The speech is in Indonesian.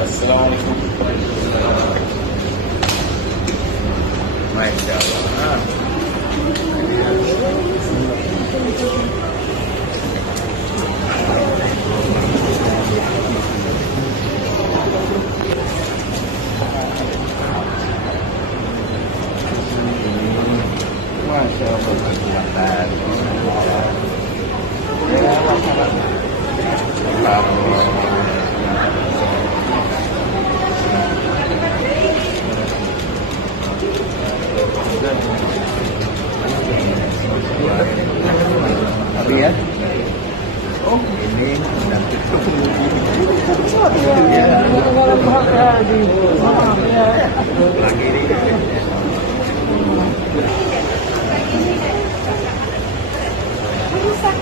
Assalamualaikum. Masya Allah. Masya Tapi ya, oh ini sedang lagi ini. Rusak